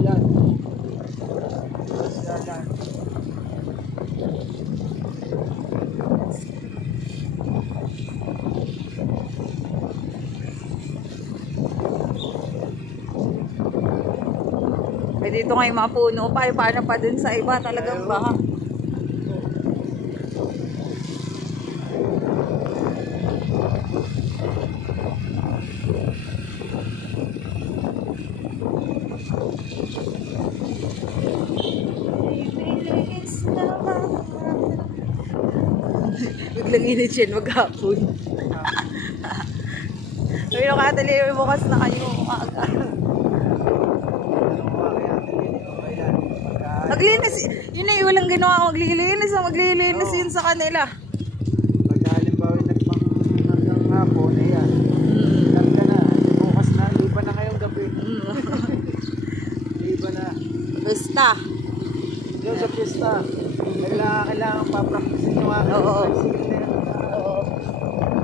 yan. Yan. Eh dito nga yung mga puno pa, eh, paano pa dun sa iba talagang baha. Biglang init yan maghapon. Sabi nung katali, bukas na kayo umaga. Maglinis, yun na yung walang ginawa, maglilinis yun sa kanila. Pag halimbawa nagpang hanggang hapon, ayan. Ganda na, bukas na, liba na ngayong gabi. Liba na. Basta. Doon sa pista, kailangan pa-practice nyo nga. Oo.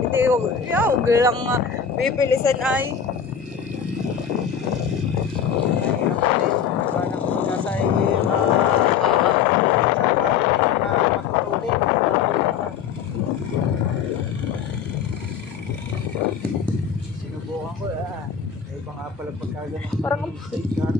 Hindi, huwag lang pipilisan ay. Sinubukan ko, iba nga pala pagkaganong Parang safeguard.